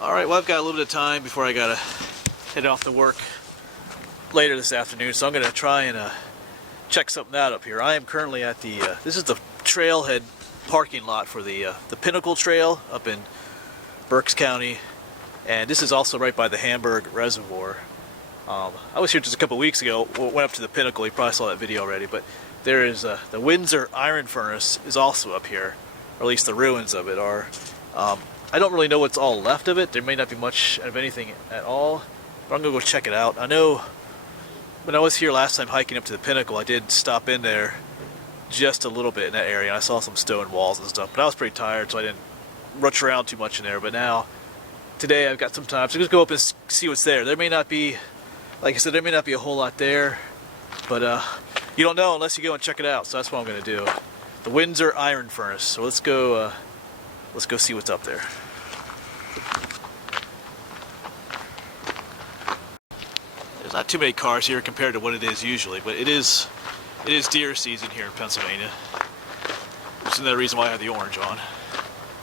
Alright, well I've got a little bit of time before I gotta head off to work later this afternoon, so I'm gonna try and check something out up here. I am currently at the, this is the trailhead parking lot for the Pinnacle Trail up in Berks County, and this is also right by the Hamburg Reservoir. I was here just a couple weeks ago, went up to the Pinnacle, you probably saw that video already, but there is the Windsor iron furnace is also up here, or at least the ruins of it are. I don't really know what's all left of it. There may not be much of anything at all, but I'm gonna go check it out. I know when I was here last time hiking up to the Pinnacle, I did stop in there just a little bit in that area, and I saw some stone walls and stuff, but I was pretty tired, so I didn't rush around too much in there. But now, today I've got some time, so just go up and see what's there. There may not be, like I said, there may not be a whole lot there, but you don't know unless you go and check it out, so that's what I'm gonna do. The Windsor iron furnace. So let's go see what's up there. There's not too many cars here compared to what it is usually, but it is deer season here in Pennsylvania. Which is another reason why I have the orange on.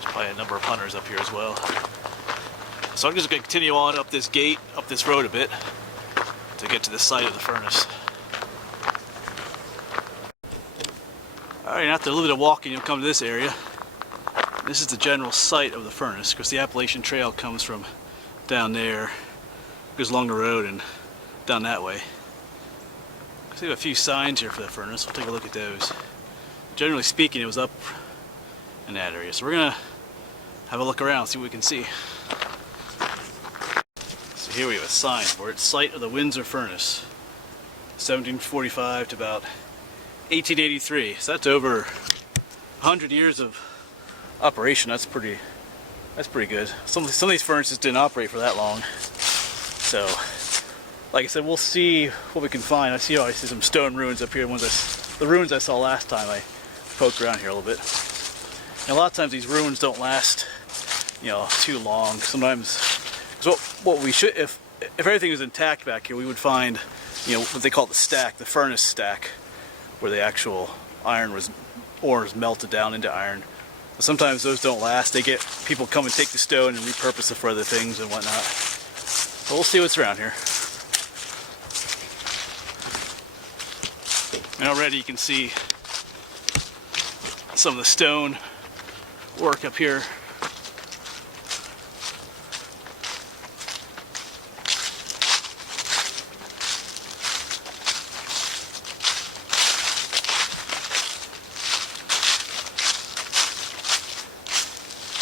There's probably a number of hunters up here as well. So I'm just going to continue on up this gate, up this road a bit, to get to the site of the furnace. Alright, after a little bit of walking, you'll come to this area. This is the general site of the furnace, because the Appalachian Trail comes from down there, goes along the road and down that way. So we have a few signs here for the furnace. We'll take a look at those. Generally speaking, it was up in that area. So we're going to have a look around, see what we can see. So here we have a sign for it. Site of the Windsor furnace. 1745 to about 1883. So that's over 100 years of operation. That's pretty good. Some of these furnaces didn't operate for that long. So, like I said, we'll see what we can find. I see some stone ruins up here. The ruins I saw last time. I poked around here a little bit. And a lot of times these ruins don't last, too long. Sometimes, so what we should, if everything was intact back here, we would find, what they call the stack, the furnace stack, where the actual iron ore is melted down into iron. But sometimes those don't last. People come and take the stone and repurpose it for other things and whatnot. So we'll see what's around here. And already you can see some of the stone work up here.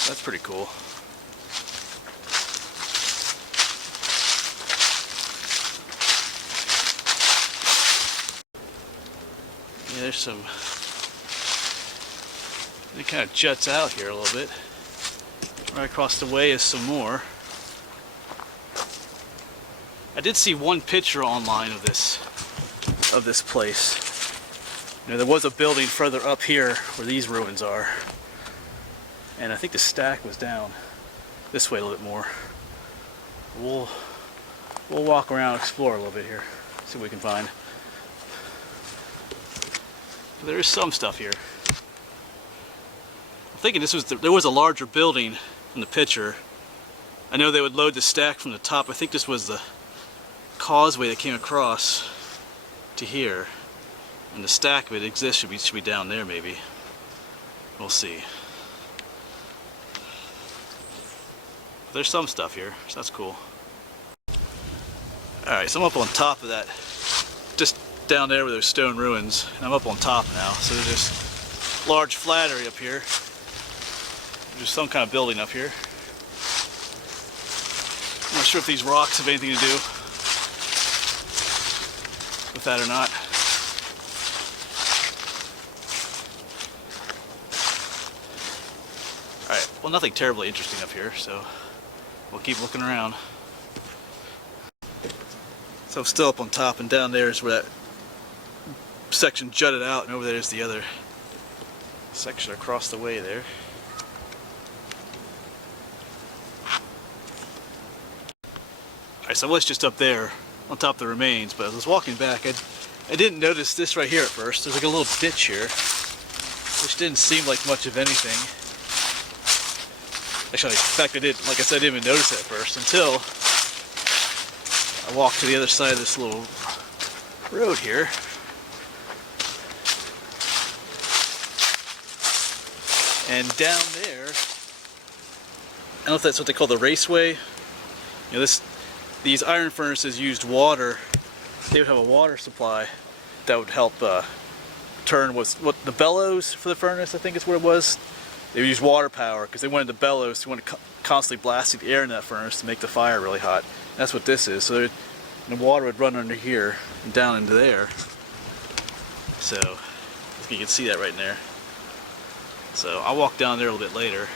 That's pretty cool. Yeah, there's some, it kind of juts out here a little bit. Right across the way is some more. I did see one picture online of this place. There was a building further up here where these ruins are. And I think the stack was down this way a little bit more. We'll walk around, explore a little bit here, see what we can find. There is some stuff here. I'm thinking there was a larger building in the picture. I know they would load the stack from the top. I think this was the causeway that came across to here, and the stack, if it exists, should be down there maybe. We'll see. There's some stuff here, so that's cool. Alright, so I'm up on top of that, just down there where there's stone ruins, and I'm up on top now. So there's this large flat area up here. There's some kind of building up here. I'm not sure if these rocks have anything to do with that or not. Alright, well, nothing terribly interesting up here, so we'll keep looking around. So I'm still up on top, and down there is where that section jutted out, and over there is the other section across the way there. Alright, so I was just up there on top of the remains, but as I was walking back, I didn't notice this right here at first. There's like a little ditch here, which didn't seem like much of anything. Actually, in fact, I did. Like I said, I didn't even notice it at first until I walked to the other side of this little road here. And down there, I don't know if that's what they call the Raceway. You know, these iron furnaces used water. They would have a water supply that would help turn what the bellows for the furnace, I think is what it was. They would use water power because they wanted the bellows to want to constantly blasting the air in that furnace to make the fire really hot. And that's what this is. So the water would run under here and down into there. So you can see that right in there. So I'll walk down there a little bit later.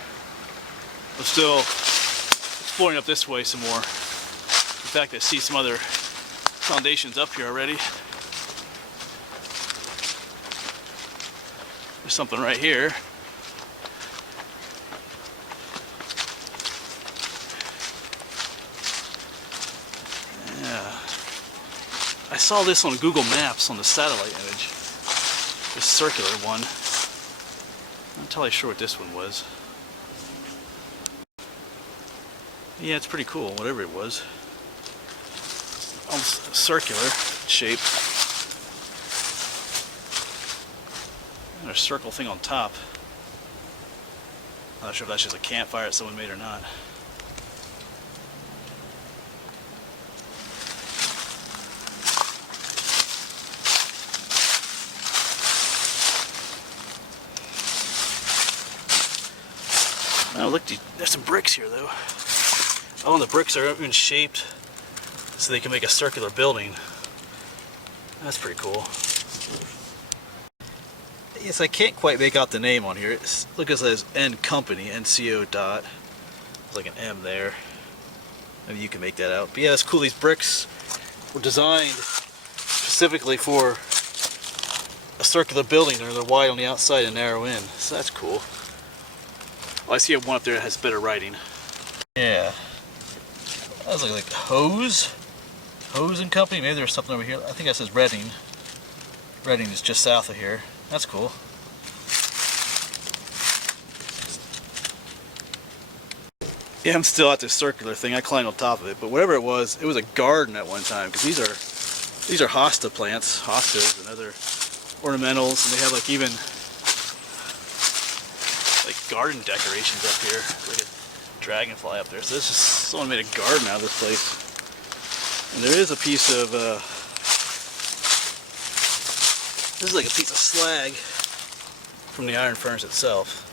I'm still exploring up this way some more. In fact, I see some other foundations up here already. There's something right here. Yeah. I saw this on Google Maps on the satellite image. This circular one. I'm not entirely sure what this one was. Yeah, it's pretty cool, whatever it was. Almost circular shape. And a circle thing on top. I'm not sure if that's just a campfire that someone made or not. Oh, look, there's some bricks here, though. Oh, and the bricks are even shaped so they can make a circular building. That's pretty cool. Yes, I can't quite make out the name on here. Look, it says N Company, NCO dot. There's like an M there. Maybe you can make that out. But yeah, it's cool. These bricks were designed specifically for a circular building. They're wide on the outside and narrow in. So that's cool. Oh, I see one up there that has better writing. Yeah. That was like Hose and Company. Maybe there's something over here. I think that says Reading. Reading is just south of here. That's cool. Yeah, I'm still at this circular thing. I climbed on top of it, but whatever it was a garden at one time. Because these are hosta plants, hostas and other ornamentals, and they have like even like garden decorations up here. Like a dragonfly up there. So this is someone made a garden out of this place. And there is a piece of this is like a piece of slag from the iron furnace itself.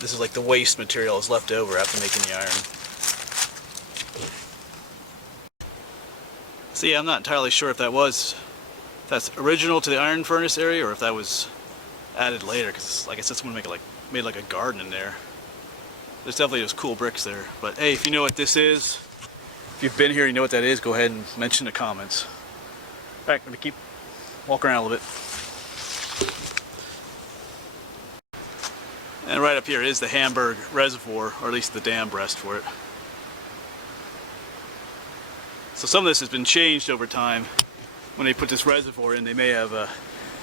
This is like the waste material that's left over after making the iron. So yeah, I'm not entirely sure if that's original to the iron furnace area or if that was added later, because like I said, someone made like a garden in there. There's definitely those cool bricks there. But hey, if you know what this is, if you've been here, you know what that is, go ahead and mention in the comments. Alright, I'm going to keep walking around a little bit. And right up here is the Hamburg Reservoir, or at least the dam breast for it. So some of this has been changed over time. When they put this reservoir in, they may have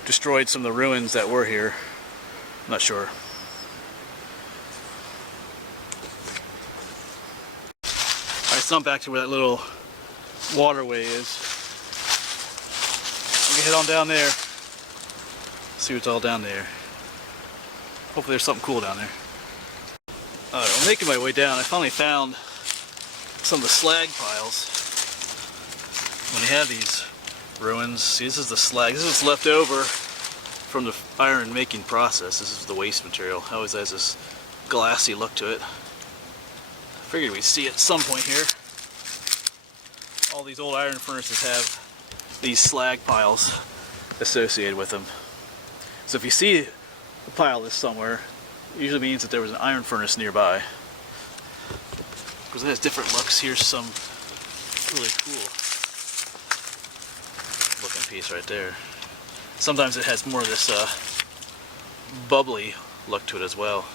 destroyed some of the ruins that were here. I'm not sure. Alright, so I'm back to where that little waterway is. We can head on down there. See what's all down there. Hopefully there's something cool down there. Alright, I'm making my way down. I finally found some of the slag piles. When they have these ruins, see, this is the slag. This is what's left over from the iron making process. This is the waste material. It always has this glassy look to it. I figured we'd see it at some point here. All these old iron furnaces have these slag piles associated with them. So if you see a pile of this somewhere, it usually means that there was an iron furnace nearby. Because it has different looks. Here's some really cool looking piece right there. Sometimes it has more of this bubbly look to it as well.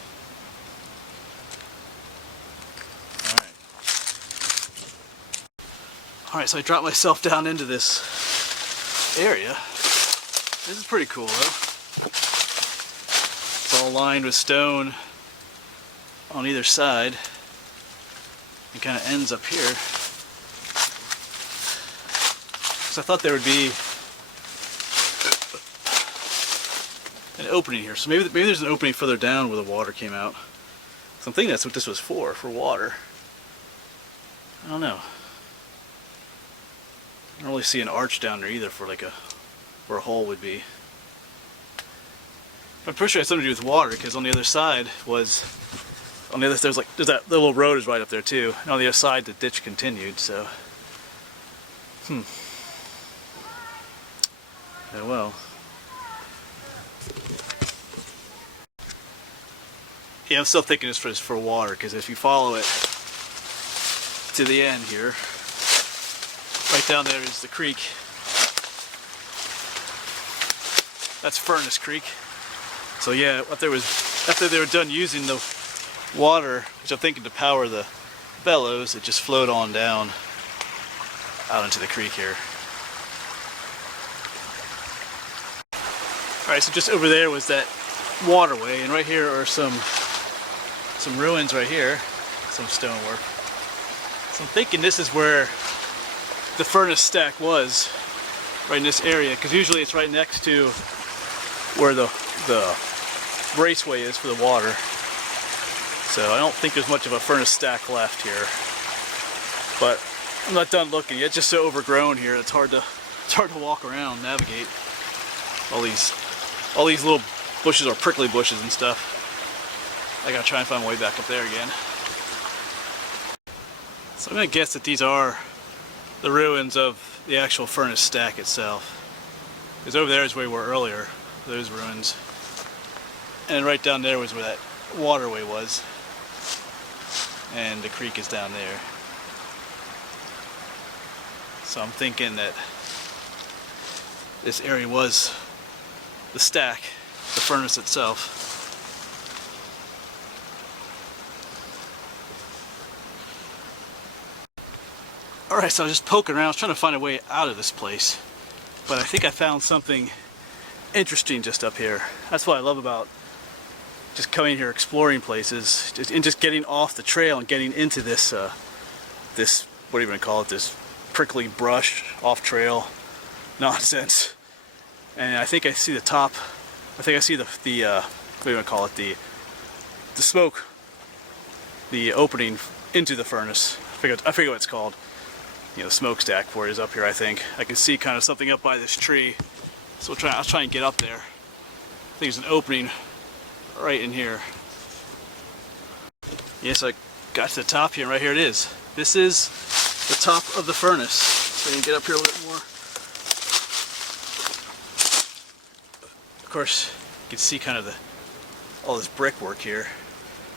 Alright, so I dropped myself down into this area. This is pretty cool though. It's all lined with stone on either side. It kind of ends up here. So I thought there would be an opening here. So maybe there's an opening further down where the water came out. So I'm thinking that's what this was for water. I don't know. I don't really see an arch down there either for like where a hole would be. I'm pretty sure it had something to do with water, because on the other side there's that little road is right up there too. And on the other side the ditch continued, so. Yeah, well. Yeah, I'm still thinking this is for water, because if you follow it to the end here, right down there is the creek. That's Furnace Creek. So yeah, after they were done using the water, which I'm thinking to power the bellows, it just flowed on down out into the creek here. Alright, so just over there was that waterway, and right here are some ruins right here, some stonework. So I'm thinking this is where the furnace stack was, right in this area, because usually it's right next to where the raceway is for the water. So I don't think there's much of a furnace stack left here. But I'm not done looking yet. It's just so overgrown here. It's hard to walk around, navigate all these little bushes or prickly bushes and stuff. I gotta try and find my way back up there again. So I'm gonna guess that these are the ruins of the actual furnace stack itself. Because over there is where we were earlier, those ruins. And right down there was where that waterway was. And the creek is down there. So I'm thinking that this area was the stack, the furnace itself. Alright, so I was just poking around, I was trying to find a way out of this place. But I think I found something interesting just up here. That's what I love about just coming here exploring places, and just getting off the trail and getting into this, this, what do you even call it, this prickly brush, off trail nonsense. And I think I see the top, I think I see the what do you want to call it, the smoke, the opening into the furnace. I forget what it's called. You know, the smokestack where it is up here, I think. I can see kind of something up by this tree. So I'll try and get up there. I think there's an opening right in here. Yes, I got to the top here, and right here it is. This is the top of the furnace. So you can get up here a little bit more. Of course, you can see kind of all this brickwork here.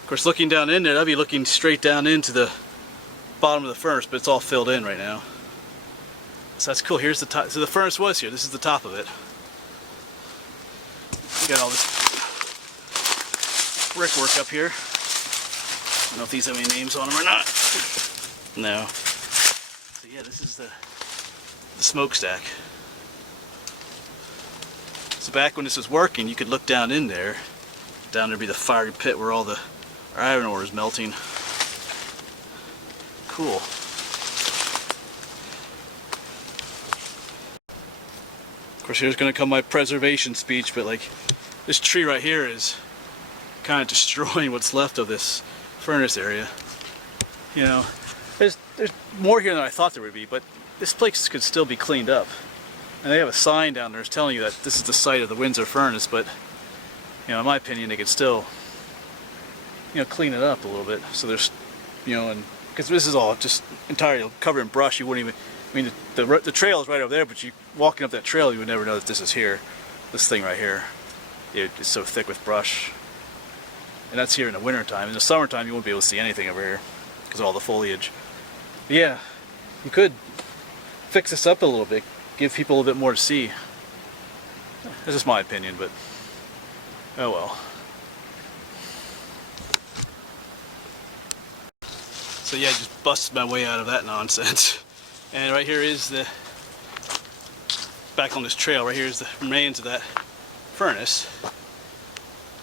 Of course, looking down in there, I'd be looking straight down into the bottom of the furnace, but it's all filled in right now. So that's cool. Here's the top. So the furnace was here. This is the top of it. You got all this brickwork up here. I don't know if these have any names on them or not. No. So yeah, this is the smokestack. So back when this was working, you could look down in there. Down there would be the fiery pit where all the iron ore is melting. Cool. Of course, here's going to come my preservation speech, but like this tree right here is kind of destroying what's left of this furnace area. You know, there's more here than I thought there would be, but this place could still be cleaned up. And they have a sign down there telling you that this is the site of the Windsor furnace, but you know, in my opinion, they could still, you know, clean it up a little bit. So there's, you know, and because this is all just entirely covered in brush, you wouldn't even, I mean, the trail is right over there, but you walking up that trail, you would never know that this is here. This thing right here, it's so thick with brush. And that's here in the winter time. In the summertime, you won't be able to see anything over here because of all the foliage. But yeah, you could fix this up a little bit, give people a little bit more to see. That's just my opinion, but oh well. So yeah, I just busted my way out of that nonsense. And right here is back on this trail, right here is the remains of that furnace.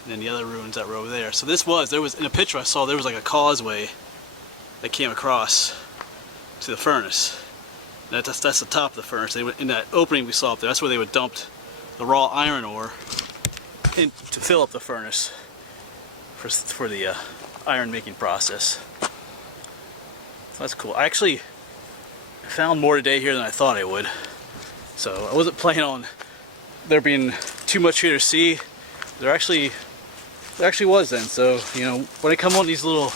and then the other ruins that were over there. So there was in a picture I saw, there was like a causeway that came across to the furnace. That's the top of the furnace. In that opening we saw up there, that's where they would dump the raw iron ore in to fill up the furnace for the iron making process. So that's cool. I actually found more today here than I thought I would. So I wasn't planning on there being too much here to see. There actually was then. So, you know, when I come on these little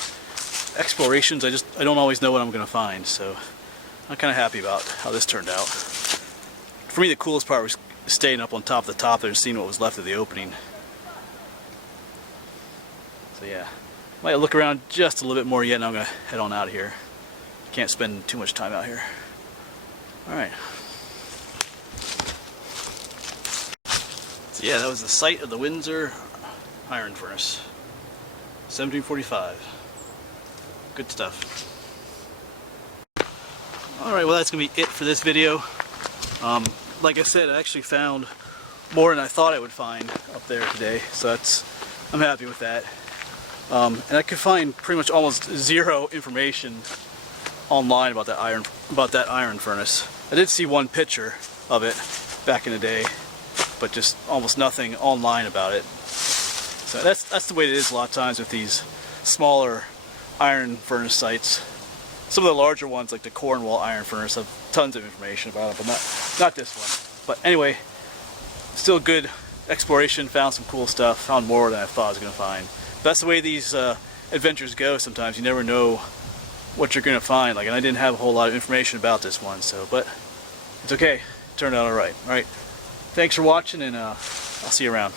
explorations, I don't always know what I'm gonna find. So I'm kind of happy about how this turned out. For me, the coolest part was staying up on top of the top there and seeing what was left of the opening. So yeah, might look around just a little bit more yet, and I'm gonna head on out of here. Can't spend too much time out here. All right. So yeah, that was the site of the Windsor iron furnace, 1745. Good stuff. Alright, well that's going to be it for this video. Like I said, I actually found more than I thought I would find up there today, so I'm happy with that. And I could find pretty much almost zero information online about that iron furnace. I did see one picture of it back in the day, but just almost nothing online about it. So that's the way it is a lot of times with these smaller iron furnace sites. Some of the larger ones, like the Cornwall iron furnace, have tons of information about it, but not this one. But anyway, still a good exploration. Found some cool stuff. Found more than I thought I was going to find. That's the way these adventures go. Sometimes you never know what you're going to find. Like, and I didn't have a whole lot of information about this one, but it's okay. It turned out all right. All right. Thanks for watching, and I'll see you around.